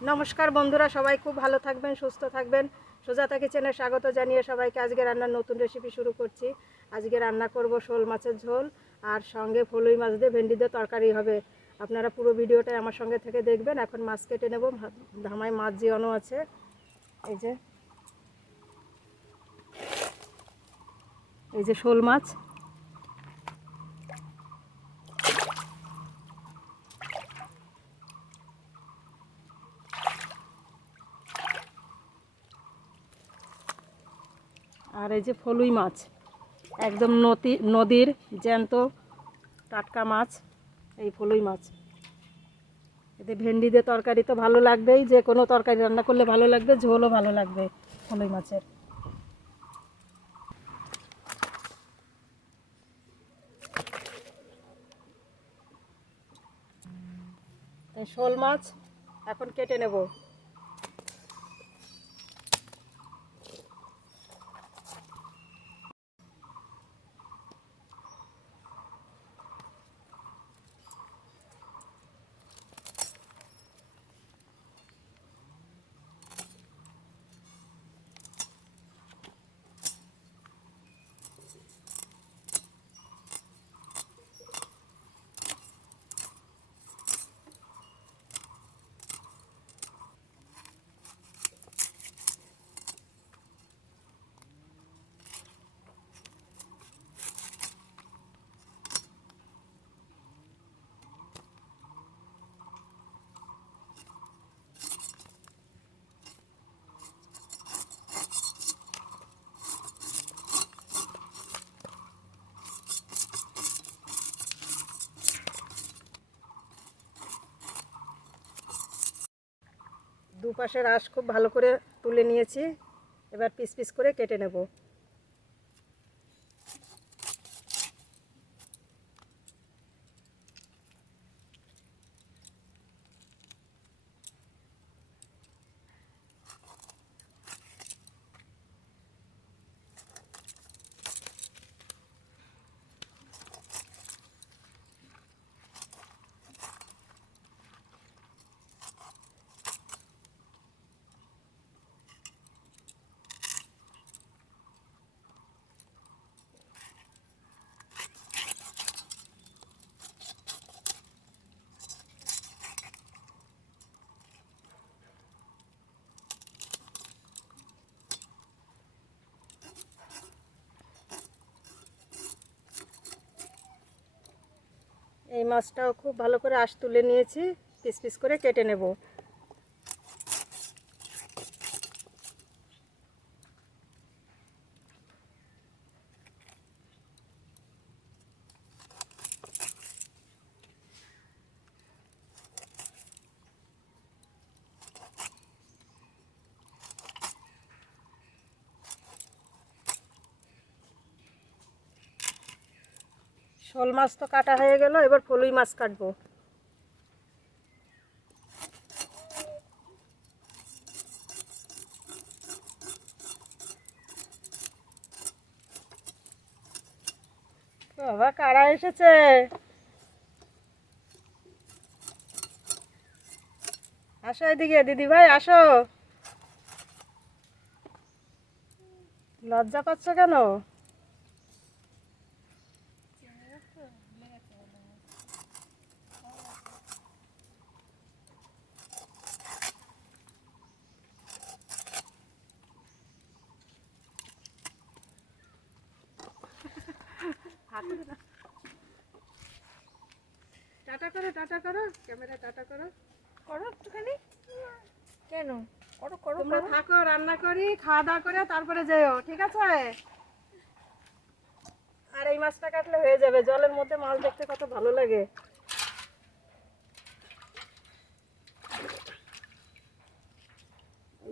নমস্কার বন্ধুরা, সবাই খুব ভালো থাকবেন, সুস্থ থাকবেন। সোজাতা কিচেনে স্বাগত জানিয়ে সবাইকে আজকে রান্নার নতুন রেসিপি শুরু করছি। আজকে রান্না করব শোল মাছের ঝোল আর সঙ্গে ফলুই মাছ দিয়ে ভেন্ডি দিয়ে তরকারি হবে। আপনারা পুরো ভিডিওটাই আমার সঙ্গে থেকে দেখবেন। এখন মাছ কেটে নেব ধামায় মাছ জিয়ানো আছে। এই যে এই যে শোল মাছ। আর এই যে ফলুই মাছ, একদম নদী নদীর জ্যান্ত টাটকা মাছ, এই ফলুই মাছ। এতে ভেন্ডি দিয়ে তরকারি তো ভালো লাগবেই, যে কোনো তরকারি রান্না করলে ভালো লাগবে, ঝোলও ভালো লাগবে ফলুই মাছের। শোল মাছ এখন কেটে নেব। দুপাশের আঁশ খুব ভালো করে তুলে নিয়েছি। এবার পিস পিস করে কেটে নেব। মাছটাও খুব ভালো করে আশ তুলে নিয়েছি পিস পিস করে কেটে নেব। শোল মাছ তো কাটা হয়ে গেল, এবার ফলুই মাছ কাটবো। বাবা, কারা এসেছে? আসো এদিকে দিদি ভাই আসো। লজ্জা পাচ্ছ কেন টাটা করো টাটা করো ক্যামেরা টাটা করো। করো একটুখানি। কেন? করো করো তোমরা থাকো, রান্না করি, খাওয়া দাওয়া করে তারপরে যেও, ঠিক আছে? আর এই মাছটা কাটলে হয়ে যাবে, জলের মধ্যে মাছ দেখতে কত ভালো লাগে।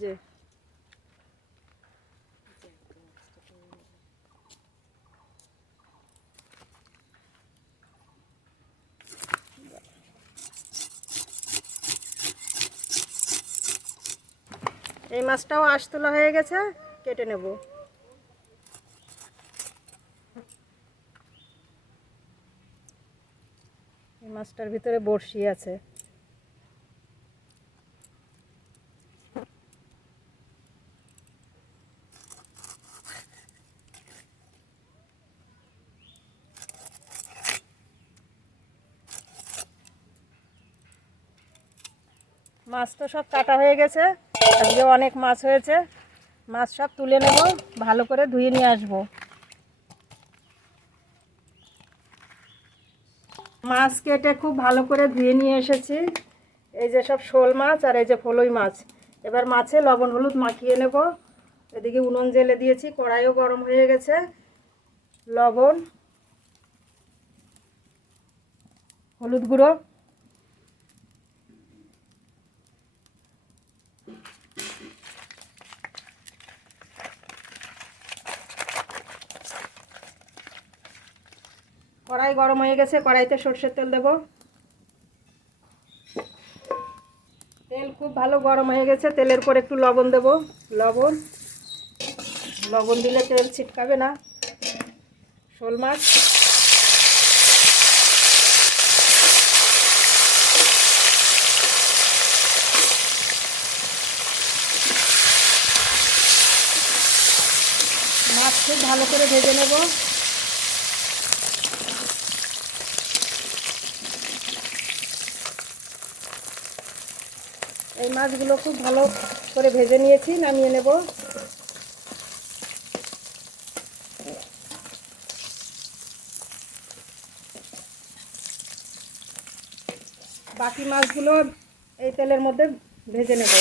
যে এই মাছটাও আশ তোলা হয়ে গেছে, কেটে নেব। এই মাছটার ভিতরে বড়শি আছে। মাছ তো সব কাটা হয়ে গেছে। আজকে অনেক মাছ হয়েছে। মাছ সব তুলে নেব, ভালো করে ধুয়ে নিয়ে আসব। মাছ কেটে খুব ভালো করে ধুয়ে নিয়ে এসেছি। এই যে সব শোল মাছ আর এই যে ফলই মাছ। এবার মাছে লবণ হলুদ মাখিয়ে নেব। এদিকে উনুন জেলে দিয়েছি, কড়াইও গরম হয়ে গেছে। লবণ, হলুদ গুঁড়ো। কড়াই গরম হয়ে গেছে, কড়াইতে সর্ষের তেল দেব। তেল খুব ভালো গরম হয়ে গেছে, তেলের পর একটু লবণ দেব। লবণ লবণ দিলে তেল ছিটকাবে না। শোল মাছ। মাছ খুব ভালো করে ভেজে নেব। এই মাছগুলো খুব ভালো করে ভেজে নিয়েছি, নামিয়ে নেব। বাকি মাছগুলো এই তেলের মধ্যে ভেজে নেব।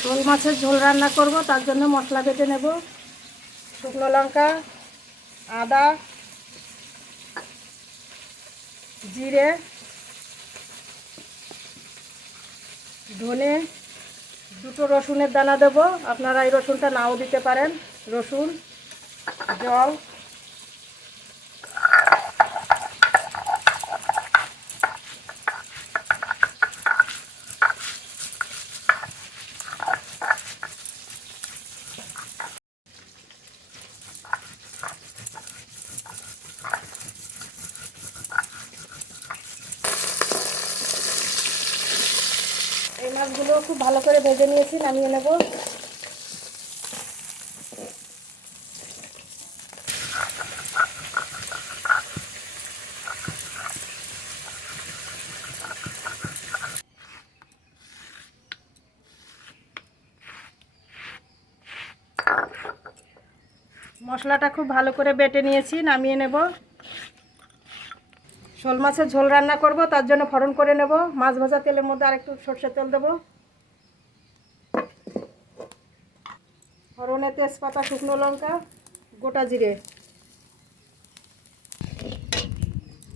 শোল মাছের ঝোল রান্না করব, তার জন্য মশলা বেটে নেব। শুকনো লঙ্কা আদা, জিরে, ধনে, দুটো রসুনের দানা দেব। আপনারা এই রসুনটা নাও দিতে পারেন। রসুন, জল মাছগুলো খুব ভালো করে ভেজে নিয়েছি, নামিয়ে নেব। মশলাটা খুব ভালো করে বেটে নিয়েছি, নামিয়ে নেব। শোল মাছের ঝোল রান্না করব, তার জন্য ফোড়ন করে নেব। মাছ ভাজা তেলের মধ্যে আরেকটু সর্ষের তেল দেব। ফোড়নে তেজপাতা, শুকনো লঙ্কা, গোটা জিরে।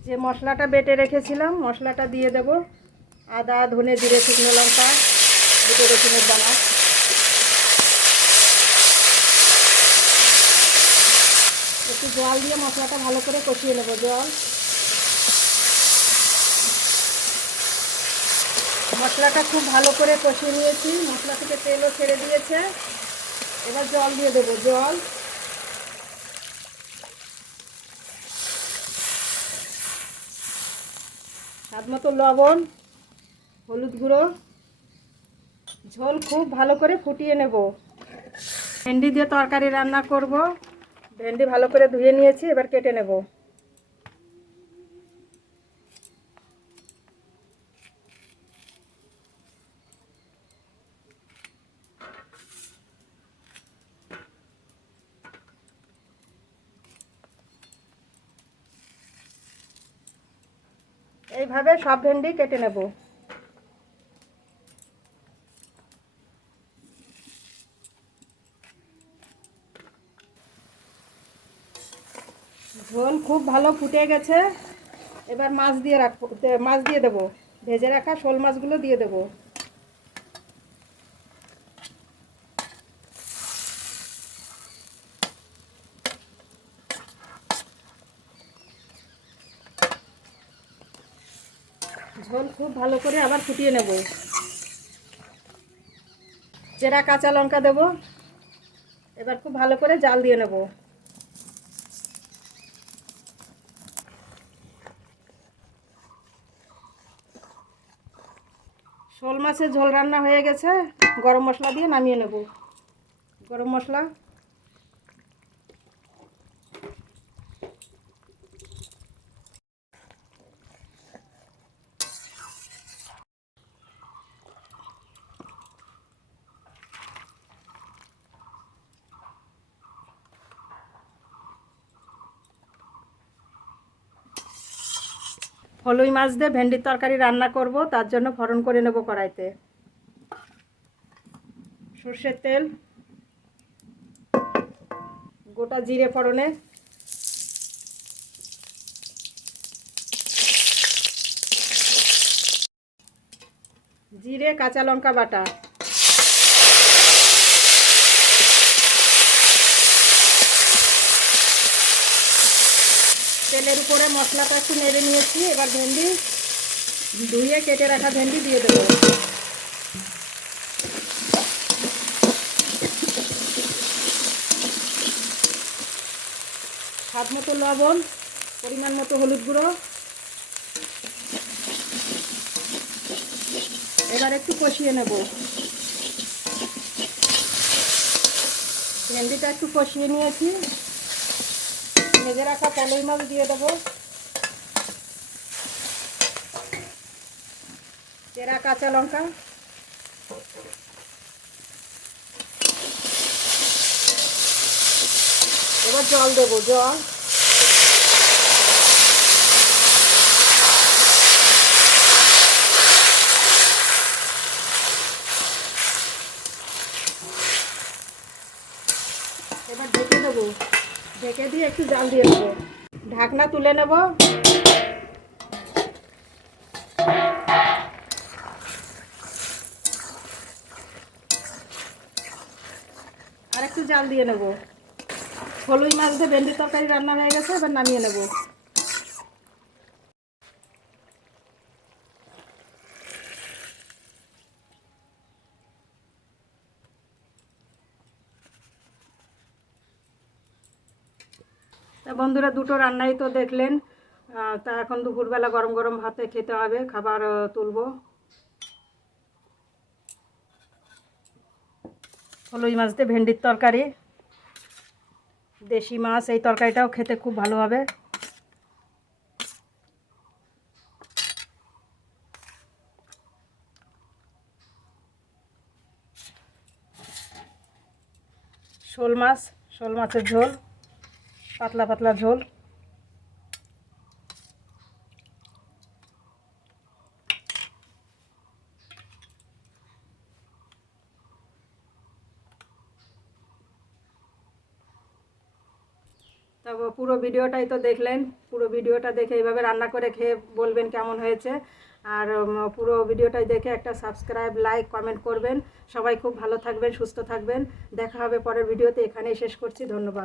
যে মশলাটা বেটে রেখেছিলাম, মশলাটা দিয়ে দেব। আদা, ধনে জিরে, শুকনো লঙ্কা দুটো রসুনের দানা। একটু জল দিয়ে মশলাটা ভালো করে কষিয়ে নেব, জল। মশলাটা খুব ভালো করে কষিয়ে নিয়েছি। মশলা থেকে তেলও ছেড়ে দিয়েছে। এবার জল দিয়ে দেবো, জল। স্বাদ মতো লবণ, হলুদ গুঁড়ো। ঝোল খুব ভালো করে ফুটিয়ে নেব। ভেন্ডি দিয়ে তরকারি রান্না করব। ভেন্ডি ভালো করে ধুয়ে নিয়েছি, এবার কেটে নেব। এইভাবে সব ভেন্ডি কেটে নেব। ঝোল খুব ভালো ফুটে গেছে। এবার মাছ দিয়ে রাখব, মাছ দিয়ে দেবো। ভেজে রাখা শোল মাছগুলো দিয়ে দেবো। ঝোল খুব ভালো করে আবার ফুটিয়ে নেব। চেরা কাঁচা লঙ্কা দেব। এবার খুব ভালো করে জাল দিয়ে নেব। শোল মাছের ঝোল রান্না হয়ে গেছে। গরম মশলা দিয়ে নামিয়ে নেব। গরম মশলা ফলুই মাছ দিয়ে ভেন্ডির তরকারি রান্না করব, তার জন্য ফোড়ন করে নেব কড়াইতে। সর্ষের তেল, গোটা জিরে ফোড়নে। জিরে, কাঁচা লঙ্কা বাটা। তেলের উপরে মশলাটা একটু নেড়ে নিয়েছি, এবার ভেন্ডি ধুয়ে কেটে রাখা ভেন্ডি দিয়ে দেবো। স্বাদ মতো লবণ, পরিমাণ মতো হলুদ গুঁড়ো। এবার একটু কষিয়ে নেব। ভেন্ডিটা একটু কষিয়ে নিয়েছি। ভেজে রাখা পলই মাছ দিয়ে দেবো। চেরা কাঁচা লঙ্কা। এবার জল দেবো জল এবার ঢেকে দেবো ঢেকে দিয়ে একটু জাল দিয়ে দেবো। ঢাকনা তুলে নেব। আর একটু জাল দিয়ে নেব। হলুই মাছ দিয়ে ভেন্ডির তরকারি রান্না হয়ে গেছে, এবার নামিয়ে নেব। বন্ধুরা দুটো রান্নাই তো দেখলেন। তা এখন দুপুরবেলা গরম গরম ভাতে খেতে হবে, খাবার তুলবো। হলুই মাছ দিয়ে ভেন্ডির তরকারি। দেশি মাছ, এই তরকারিটাও খেতে খুব ভালো হবে। শোল মাছ, শোল মাছের ঝোল। পাতলা পাতলা ঝোল। তবে পুরো ভিডিওটাই তো দেখলেন। পুরো ভিডিওটা দেখে এইভাবে রান্না করে খেয়ে বলবেন কেমন হয়েছে। আর পুরো ভিডিওটাই দেখে একটা সাবস্ক্রাইব, লাইক, কমেন্ট করবেন। সবাই খুব ভালো থাকবেন, সুস্থ থাকবেন। দেখা হবে পরের ভিডিওতে। এখানেই শেষ করছি। ধন্যবাদ।